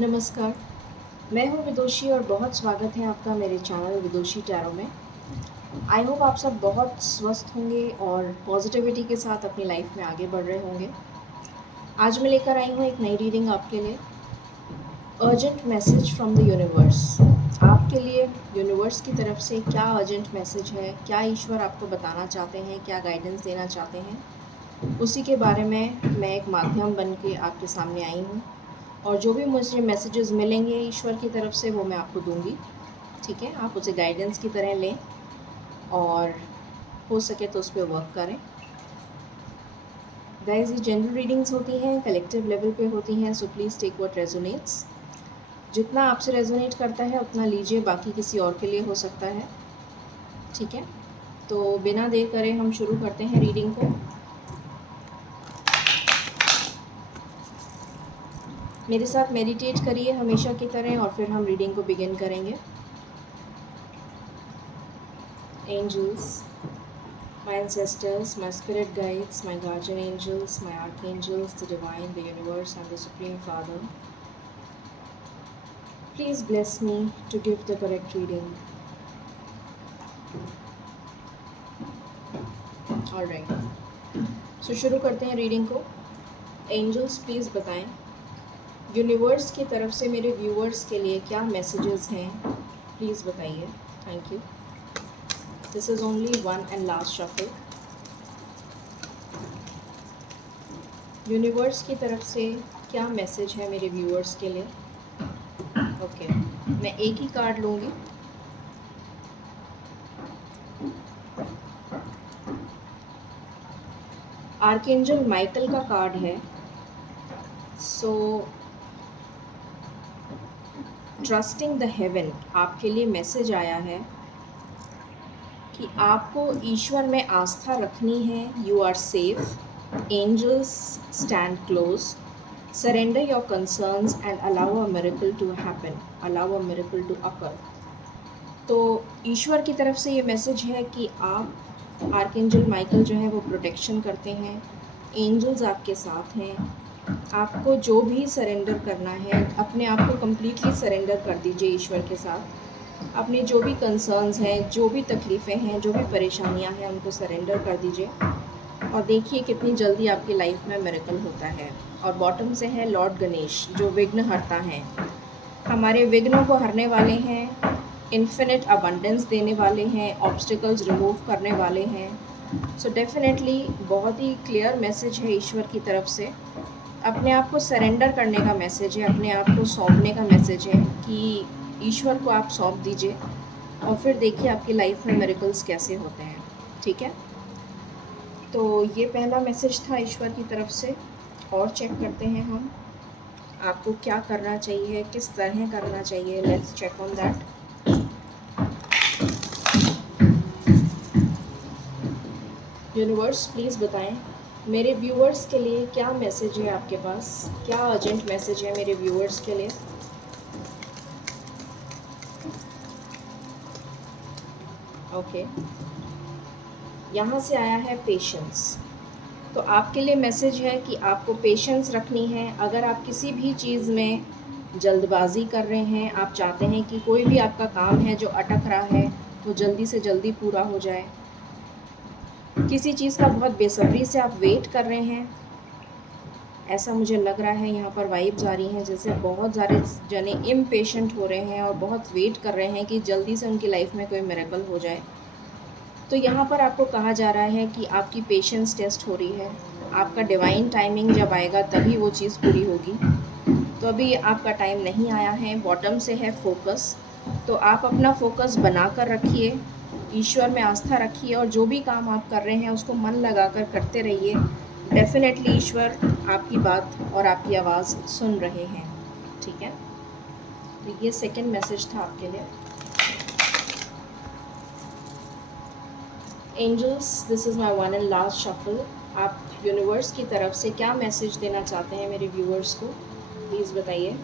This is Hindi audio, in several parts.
नमस्कार, मैं हूँ विदुषी और बहुत स्वागत है आपका मेरे चैनल विदुषी टैरो में। आई होप आप सब बहुत स्वस्थ होंगे और पॉजिटिविटी के साथ अपनी लाइफ में आगे बढ़ रहे होंगे। आज मैं लेकर आई हूँ एक नई रीडिंग आपके लिए। Urgent message from the universe. आपके लिए यूनिवर्स की तरफ से क्या अर्जेंट मैसेज है, क्या ईश्वर आपको बताना चाहते हैं, क्या गाइडेंस देना चाहते हैं, उसी के बारे में मैं एक माध्यम बन के आपके सामने आई हूँ। और जो भी मुझे मैसेजेस मिलेंगे ईश्वर की तरफ से वो मैं आपको दूंगी। ठीक है, आप उसे गाइडेंस की तरह लें और हो सके तो उस पर वर्क करें। गाइस, ये जनरल रीडिंग्स होती हैं, कलेक्टिव लेवल पे होती हैं, so please take what resonates. जितना आपसे रेजोनेट करता है उतना लीजिए, बाकी किसी और के लिए हो सकता है। ठीक है, तो बिना देर करे हम शुरू करते हैं रीडिंग को। मेरे साथ मेडिटेट करिए हमेशा की तरह और फिर हम रीडिंग को बिगिन करेंगे। Angels, my ancestors, my spirit guides, my guardian angels, my archangels, the divine, the universe, and the Supreme Father, please bless me to give the correct reading. Alright, so शुरू करते हैं रीडिंग को। एंजल्स प्लीज़ बताएं यूनिवर्स की तरफ से मेरे व्यूअर्स के लिए क्या मैसेजेस हैं, प्लीज़ बताइए। Thank you. This is only one and last shuffle. Universe की तरफ से क्या मैसेज है मेरे व्यूअर्स के लिए। ओके, मैं एक ही कार्ड लूँगी। आर्कएंजल माइकल का कार्ड है। सो ट्रस्टिंग द हेवन, आपके लिए मैसेज आया है कि आपको ईश्वर में आस्था रखनी है। You are safe, angels stand close, surrender your concerns and allow a miracle to happen, allow a miracle to occur. तो ईश्वर की तरफ से ये मैसेज है कि आप, आर्कएंजल माइकल जो है वो प्रोटेक्शन करते हैं, एंजल्स आपके साथ हैं। आपको जो भी सरेंडर करना है, अपने आप को कम्प्लीटली सरेंडर कर दीजिए ईश्वर के साथ। अपने जो भी कंसर्न्स हैं, जो भी तकलीफ़ें हैं, जो भी परेशानियां हैं, उनको सरेंडर कर दीजिए और देखिए कितनी जल्दी आपकी लाइफ में मिरेकल होता है। और बॉटम से है लॉर्ड गणेश, जो विघ्न हरता हैं, हमारे विघ्नों को हरने वाले हैं, इन्फिनिट अबंडेंस देने वाले हैं, ऑब्स्टिकल्स रिमूव करने वाले हैं। सो डेफिनेटली बहुत ही क्लियर मैसेज है ईश्वर की तरफ से। अपने आप को सरेंडर करने का मैसेज है, अपने आप को सौंपने का मैसेज है कि ईश्वर को आप सौंप दीजिए और फिर देखिए आपकी लाइफ में मिरेकल्स कैसे होते हैं। ठीक है, तो ये पहला मैसेज था ईश्वर की तरफ से। और चेक करते हैं हम आपको क्या करना चाहिए, किस तरह करना चाहिए। Let's check on that. Universe please बताएं मेरे व्यूअर्स के लिए क्या मैसेज है आपके पास, क्या अर्जेंट मैसेज है मेरे व्यूअर्स के लिए। ओके, यहाँ से आया है पेशेंस। तो आपके लिए मैसेज है कि आपको पेशेंस रखनी है। अगर आप किसी भी चीज़ में जल्दबाजी कर रहे हैं, आप चाहते हैं कि कोई भी आपका काम है जो अटक रहा है वो जल्दी से जल्दी पूरा हो जाए, किसी चीज़ का बहुत बेसब्री से आप वेट कर रहे हैं, ऐसा मुझे लग रहा है। यहाँ पर वाइब्स आ रही हैं जैसे बहुत सारे जने इम्पेशेंट हो रहे हैं और बहुत वेट कर रहे हैं कि जल्दी से उनकी लाइफ में कोई मिरेकल हो जाए। तो यहाँ पर आपको कहा जा रहा है कि आपकी पेशेंस टेस्ट हो रही है। आपका डिवाइन टाइमिंग जब आएगा तभी वो चीज़ पूरी होगी। तो अभी आपका टाइम नहीं आया है। बॉटम से है फोकस, तो आप अपना फोकस बना कर रखिए, ईश्वर में आस्था रखिए और जो भी काम आप कर रहे हैं उसको मन लगाकर करते रहिए। डेफिनेटली ईश्वर आपकी बात और आपकी आवाज़ सुन रहे हैं। ठीक है, तो ये सेकंड मैसेज था आपके लिए। Angels, this is my one and last shuffle. आप यूनिवर्स की तरफ से क्या मैसेज देना चाहते हैं मेरे व्यूअर्स को, प्लीज़ बताइए।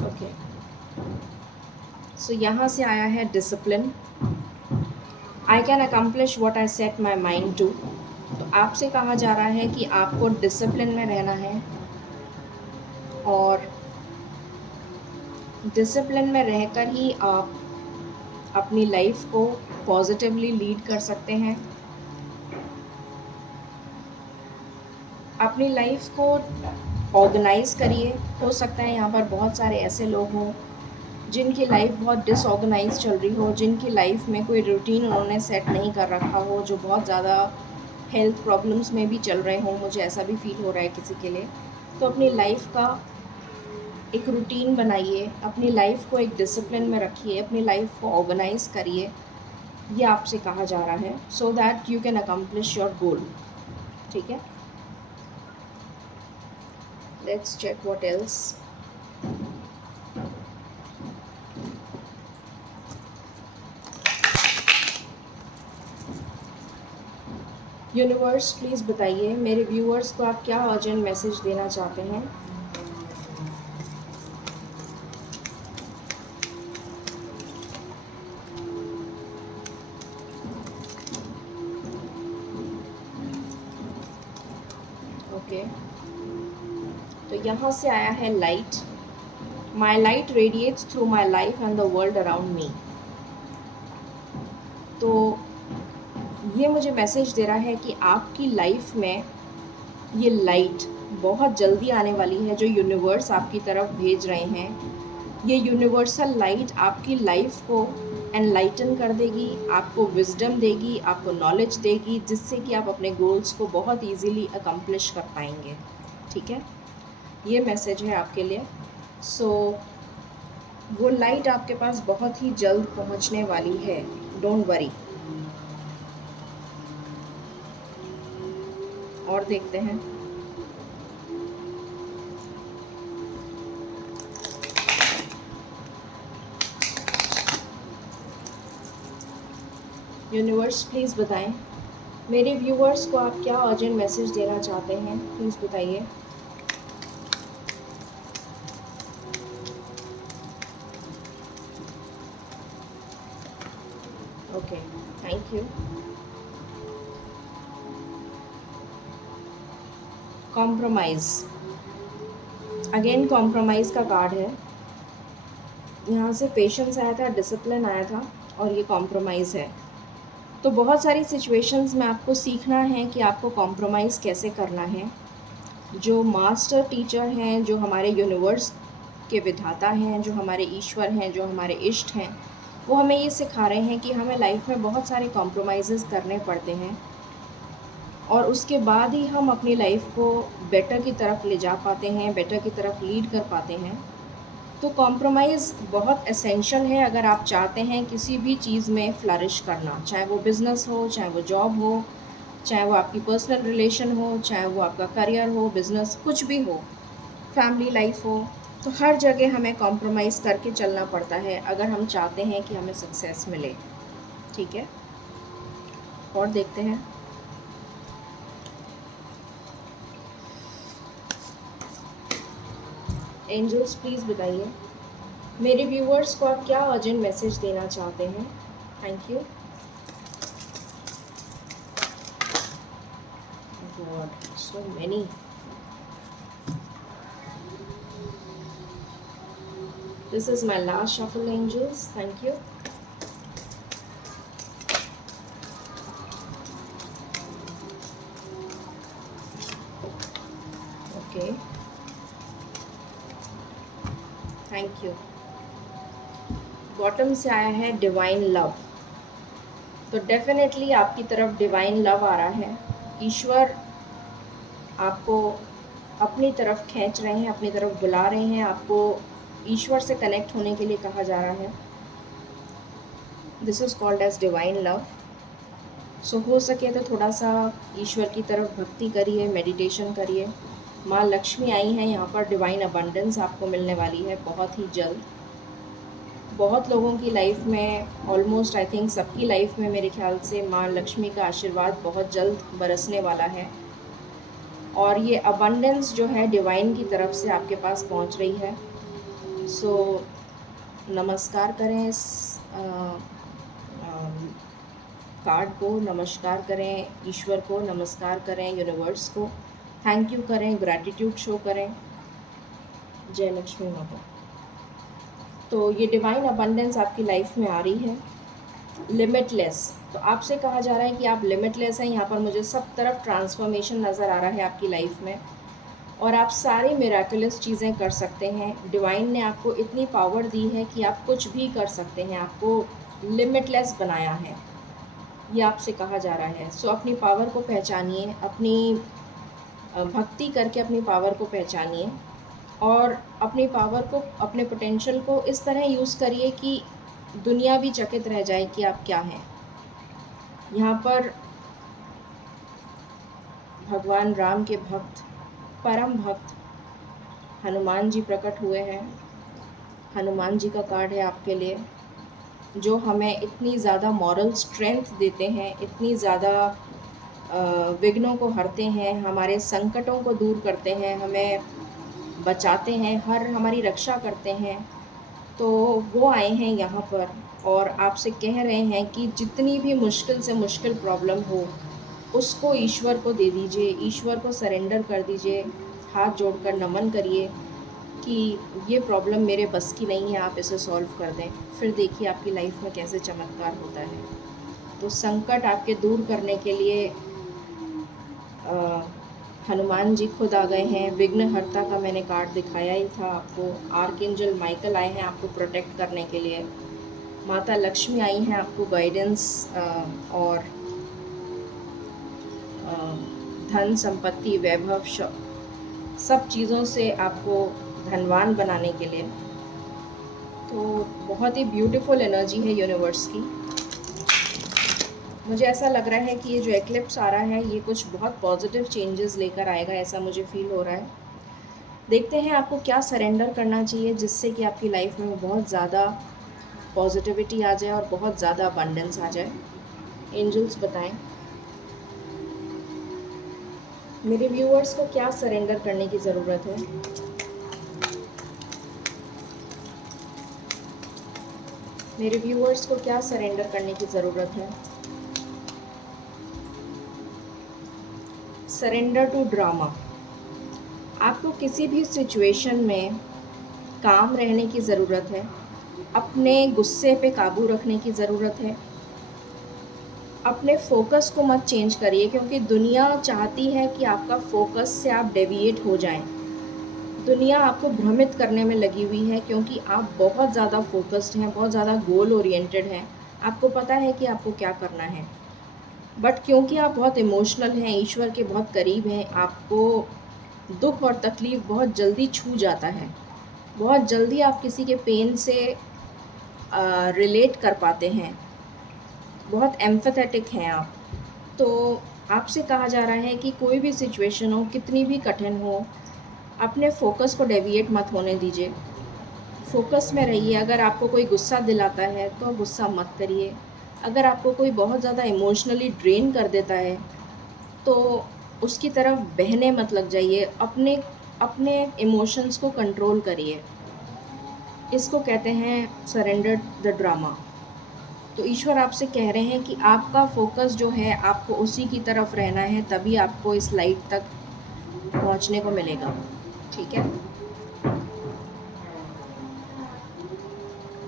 ओके, सो यहाँ से आया है discipline. I can accomplish what I set my mind to. तो आपसे कहा जा रहा है कि आपको डिसिप्लिन में रहना है और डिसिप्लिन में रहकर ही आप अपनी लाइफ को पॉजिटिवली लीड कर सकते हैं। अपनी लाइफ को ऑर्गेनाइज करिए। हो सकता है यहाँ पर बहुत सारे ऐसे लोग हों जिनकी लाइफ बहुत डिसऑर्गेनाइज चल रही हो, जिनकी लाइफ में कोई रूटीन उन्होंने सेट नहीं कर रखा हो, जो बहुत ज़्यादा हेल्थ प्रॉब्लम्स में भी चल रहे हों। मुझे ऐसा भी फील हो रहा है किसी के लिए। तो अपनी लाइफ का एक रूटीन बनाइए, अपनी लाइफ को एक डिसिप्लिन में रखिए, अपनी लाइफ को ऑर्गेनाइज करिए। ये आपसे कहा जा रहा है so that you can accomplish your goal. ठीक है, let's check what else. Universe please बताइए मेरे व्यूअर्स को आप क्या अर्जेंट मैसेज देना चाहते हैं। ओके, तो यहाँ से आया है light. My light radiates through my life and the world around me. तो ये मुझे मैसेज दे रहा है कि आपकी लाइफ में ये लाइट बहुत जल्दी आने वाली है, जो यूनिवर्स आपकी तरफ भेज रहे हैं। ये यूनिवर्सल लाइट आपकी लाइफ को एनलाइटन कर देगी, आपको विजडम देगी, आपको नॉलेज देगी, जिससे कि आप अपने गोल्स को बहुत इजीली अकम्प्लिश कर पाएंगे। ठीक है, ये मैसेज है आपके लिए। सो वो लाइट आपके पास बहुत ही जल्द पहुंचने वाली है, डोंट वरी। और देखते हैं। यूनिवर्स प्लीज़ बताएं मेरे व्यूअर्स को आप क्या अर्जेंट मैसेज देना चाहते हैं, प्लीज़ बताइए। Okay, thank you. Compromise, again compromise का कार्ड है। यहाँ से पेशेंस आया था, डिसिप्लिन आया था, और ये कॉम्प्रोमाइज़ है। तो बहुत सारी सिचुएशंस में आपको सीखना है कि आपको कॉम्प्रोमाइज़ कैसे करना है। जो मास्टर टीचर हैं, जो हमारे यूनिवर्स के विधाता हैं, जो हमारे ईश्वर हैं, जो हमारे इष्ट हैं, वो हमें ये सिखा रहे हैं कि हमें लाइफ में बहुत सारे कॉम्प्रोमाइज़ करने पड़ते हैं और उसके बाद ही हम अपनी लाइफ को बेटर की तरफ ले जा पाते हैं, बेटर की तरफ लीड कर पाते हैं। तो कॉम्प्रोमाइज़ बहुत एसेंशियल है अगर आप चाहते हैं किसी भी चीज़ में फ्लरिश करना, चाहे वो बिज़नेस हो, चाहे वो जॉब हो, चाहे वो आपकी पर्सनल रिलेशन हो, चाहे वो आपका करियर हो, बिज़नेस, कुछ भी हो, फैमिली लाइफ हो। तो हर जगह हमें कॉम्प्रोमाइज़ करके चलना पड़ता है अगर हम चाहते हैं कि हमें सक्सेस मिले। ठीक है, और देखते हैं। एंजल्स प्लीज़ बताइए मेरे व्यूअर्स को आप क्या अर्जेंट मैसेज देना चाहते हैं। Thank you God, so many. This is my last shuffle angels, thank you. Okay, thank you. Bottom से आया है डिवाइन लव। तो डेफिनेटली आपकी तरफ डिवाइन लव आ रहा है। ईश्वर आपको अपनी तरफ खींच रहे हैं, अपनी तरफ बुला रहे हैं। आपको ईश्वर से कनेक्ट होने के लिए कहा जा रहा है। This is called as divine love. सो हो सके तो थोड़ा सा ईश्वर की तरफ भक्ति करिए, मेडिटेशन करिए। माँ लक्ष्मी आई हैं यहाँ पर, डिवाइन अबंडेंस आपको मिलने वाली है बहुत ही जल्द। बहुत लोगों की लाइफ में, ऑलमोस्ट आई थिंक सबकी लाइफ में मेरे ख्याल से माँ लक्ष्मी का आशीर्वाद बहुत जल्द बरसने वाला है और ये अबंडेंस जो है डिवाइन की तरफ से आपके पास पहुंच रही है। सो नमस्कार करें इस कार्ड को, नमस्कार करें ईश्वर को, नमस्कार करें यूनिवर्स को, थैंक यू करें, ग्रैटिट्यूड शो करें। जय लक्ष्मी माता। तो ये डिवाइन अबंडेंस आपकी लाइफ में आ रही है, लिमिटलेस। तो आपसे कहा जा रहा है कि आप लिमिटलेस हैं। यहाँ पर मुझे सब तरफ ट्रांसफॉर्मेशन नज़र आ रहा है आपकी लाइफ में, और आप सारी मिराकुलस चीज़ें कर सकते हैं। डिवाइन ने आपको इतनी पावर दी है कि आप कुछ भी कर सकते हैं, आपको लिमिटलेस बनाया है, ये आपसे कहा जा रहा है। सो अपनी पावर को पहचानिए, अपनी भक्ति करके अपनी पावर को पहचानिए, और अपनी पावर को, अपने पोटेंशियल को इस तरह यूज़ करिए कि दुनिया भी चकित रह जाए कि आप क्या हैं। यहाँ पर भगवान राम के भक्त, परम भक्त हनुमान जी प्रकट हुए हैं। हनुमान जी का कार्ड है आपके लिए, जो हमें इतनी ज़्यादा मॉरल स्ट्रेंथ देते हैं, इतनी ज़्यादा विघ्नों को हरते हैं, हमारे संकटों को दूर करते हैं, हमें बचाते हैं, हर हमारी रक्षा करते हैं। तो वो आए हैं यहाँ पर और आपसे कह रहे हैं कि जितनी भी मुश्किल से मुश्किल प्रॉब्लम हो, उसको ईश्वर को दे दीजिए, ईश्वर को सरेंडर कर दीजिए, हाथ जोड़कर नमन करिए कि ये प्रॉब्लम मेरे बस की नहीं है, आप इसे सॉल्व कर दें। फिर देखिए आपकी लाइफ में कैसे चमत्कार होता है। तो संकट आपके दूर करने के लिए हनुमान जी खुद आ गए हैं। विघ्नहर्ता का मैंने कार्ड दिखाया ही था आपको। आर्कएंजल माइकल आए हैं आपको प्रोटेक्ट करने के लिए। माता लक्ष्मी आई हैं आपको गाइडेंस और धन संपत्ति वैभव सब चीज़ों से आपको धनवान बनाने के लिए। तो बहुत ही ब्यूटीफुल एनर्जी है यूनिवर्स की। मुझे ऐसा लग रहा है कि ये जो एक्लिप्स आ रहा है ये कुछ बहुत पॉजिटिव चेंजेस लेकर आएगा, ऐसा मुझे फील हो रहा है। देखते हैं आपको क्या सरेंडर करना चाहिए जिससे कि आपकी लाइफ में बहुत ज़्यादा पॉजिटिविटी आ जाए और बहुत ज़्यादा अबंडेंस आ जाए। एंजल्स बताएं मेरे व्यूअर्स को क्या सरेंडर करने की ज़रूरत है। मेरे व्यूअर्स को क्या सरेंडर करने की ज़रूरत है। Surrender to drama. आपको किसी भी सिचुएशन में काम रहने की ज़रूरत है, अपने गुस्से पे काबू रखने की ज़रूरत है। अपने फोकस को मत चेंज करिए, क्योंकि दुनिया चाहती है कि आपका फोकस से आप डेविएट हो जाएं। दुनिया आपको भ्रमित करने में लगी हुई है, क्योंकि आप बहुत ज़्यादा फोकस्ड हैं, बहुत ज़्यादा गोल ओरिएंटेड हैं। आपको पता है कि आपको क्या करना है, बट क्योंकि आप बहुत इमोशनल हैं, ईश्वर के बहुत करीब हैं, आपको दुख और तकलीफ़ बहुत जल्दी छू जाता है। बहुत जल्दी आप किसी के पेन से रिलेट कर पाते हैं, बहुत एम्पैथेटिक हैं आप। तो आपसे कहा जा रहा है कि कोई भी सिचुएशन हो, कितनी भी कठिन हो, अपने फोकस को डेविएट मत होने दीजिए। फोकस में रहिए। अगर आपको कोई गुस्सा दिलाता है तो गुस्सा मत करिए। अगर आपको कोई बहुत ज़्यादा इमोशनली ड्रेन कर देता है तो उसकी तरफ बहने मत लग जाइए। अपने अपने इमोशंस को कंट्रोल करिए। इसको कहते हैं सरेंडर द ड्रामा। तो ईश्वर आपसे कह रहे हैं कि आपका फोकस जो है आपको उसी की तरफ रहना है, तभी आपको इस लाइट तक पहुंचने को मिलेगा। ठीक है,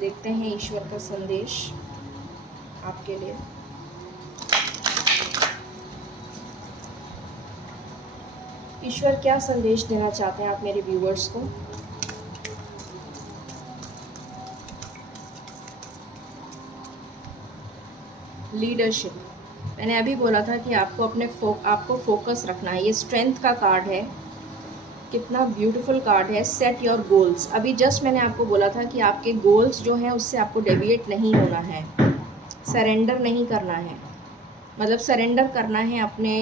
देखते हैं ईश्वर का संदेश आपके लिए। ईश्वर क्या संदेश देना चाहते हैं आप मेरे व्यूअर्स को। लीडरशिप। मैंने अभी बोला था कि आपको आपको फोकस रखना है। ये स्ट्रेंथ का कार्ड है। कितना ब्यूटीफुल कार्ड है। Set your goals. अभी जस्ट मैंने आपको बोला था कि आपके गोल्स जो हैं उससे आपको डेविएट नहीं होना है, सरेंडर नहीं करना है। मतलब सरेंडर करना है अपने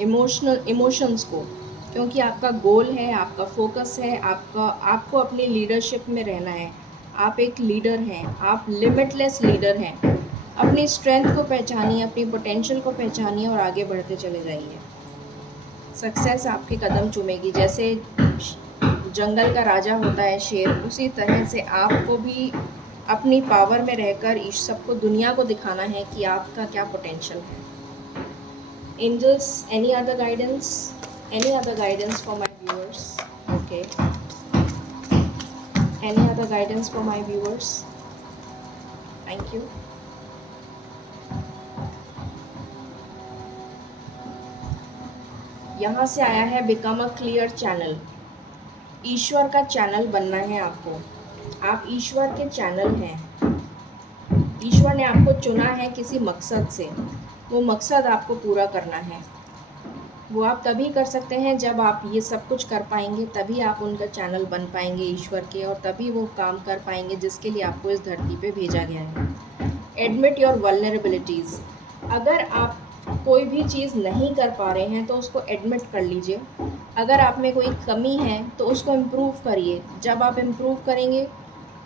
इमोशंस को, क्योंकि आपका गोल है, आपका फोकस है, आपको अपनी लीडरशिप में रहना है। आप एक लीडर हैं, आप लिमिटलेस लीडर हैं। अपनी स्ट्रेंथ को पहचानिए, अपनी पोटेंशियल को पहचानिए और आगे बढ़ते चले जाइए। सक्सेस आपके कदम चूमेगी। जैसे जंगल का राजा होता है शेर, उसी तरह से आपको भी अपनी पावर में रहकर ईश सबको दुनिया को दिखाना है कि आपका क्या पोटेंशियल है। Angels, any other guidance for my viewers? Okay, any other guidance for my viewers? Thank you. यहाँ से आया है बिकम अ क्लियर चैनल। ईश्वर का चैनल बनना है आपको। आप ईश्वर के चैनल हैं। ईश्वर ने आपको चुना है किसी मकसद से। वो मकसद आपको पूरा करना है। वो आप तभी कर सकते हैं जब आप ये सब कुछ कर पाएंगे, तभी आप उनका चैनल बन पाएंगे ईश्वर के, और तभी वो काम कर पाएंगे जिसके लिए आपको इस धरती पे भेजा गया है। Admit your vulnerabilities. अगर आप कोई भी चीज़ नहीं कर पा रहे हैं तो उसको एडमिट कर लीजिए। अगर आप में कोई कमी है तो उसको इम्प्रूव करिए। जब आप इम्प्रूव करेंगे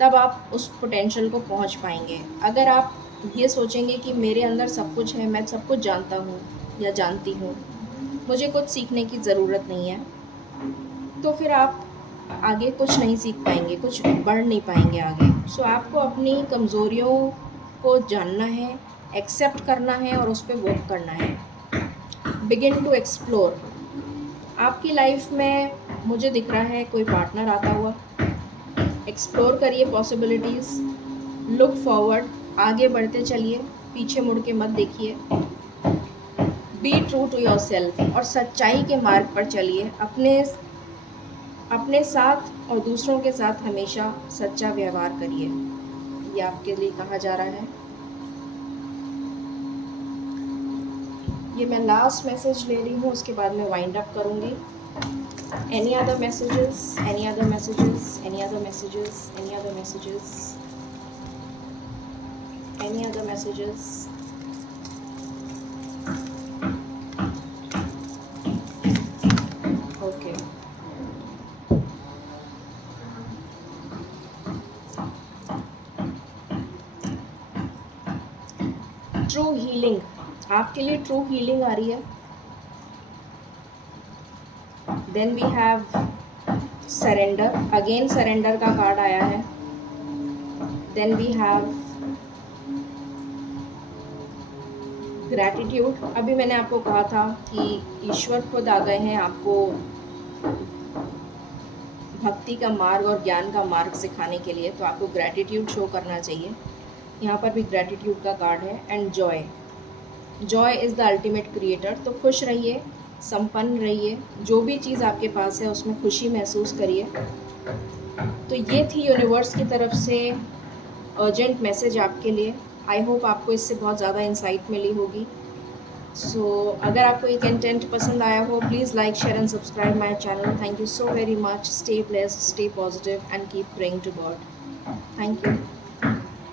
तब आप उस पोटेंशियल को पहुंच पाएंगे। अगर आप ये सोचेंगे कि मेरे अंदर सब कुछ है, मैं सब कुछ जानता हूँ या जानती हूँ, मुझे कुछ सीखने की ज़रूरत नहीं है, तो फिर आप आगे कुछ नहीं सीख पाएंगे, कुछ बढ़ नहीं पाएंगे आगे। सो आपको अपनी कमज़ोरियों को जानना है, एक्सेप्ट करना है और उस पर वर्क करना है। Begin to explore. आपकी लाइफ में मुझे दिख रहा है कोई पार्टनर आता हुआ। एक्सप्लोर करिए पॉसिबिलिटीज़, लुक फॉरवर्ड, आगे बढ़ते चलिए, पीछे मुड़ के मत देखिए। Be true to yourself, और सच्चाई के मार्ग पर चलिए। अपने साथ और दूसरों के साथ हमेशा सच्चा व्यवहार करिए। ये आपके लिए कहा जा रहा है। ये मैं लास्ट मैसेज ले रही हूँ, उसके बाद मैं वाइंड अप करूँगी। Any other messages? Any other messages? Any other messages? Any other messages? Any other messages? Okay. True healing. आपके लिए ट्रू हीलिंग आ रही है। Then we have surrender. Again surrender का कार्ड आया है। Then we have gratitude. अभी मैंने आपको कहा था कि ईश्वर खुद आ गए हैं आपको भक्ति का मार्ग और ज्ञान का मार्ग सिखाने के लिए, तो आपको ग्रैटिट्यूड शो करना चाहिए। यहाँ पर भी ग्रैटिट्यूड का कार्ड है। And Joy. Joy is the ultimate creator. तो खुश रहिए, संपन्न रहिए, जो भी चीज़ आपके पास है उसमें खुशी महसूस करिए। तो ये थी यूनिवर्स की तरफ से अर्जेंट मैसेज आपके लिए। आई होप आपको इससे बहुत ज़्यादा इंसाइट मिली होगी। सो अगर आपको ये कंटेंट पसंद आया हो, please like, share and subscribe my channel. Thank you so very much. Stay blessed, stay positive and keep praying to God. Thank you.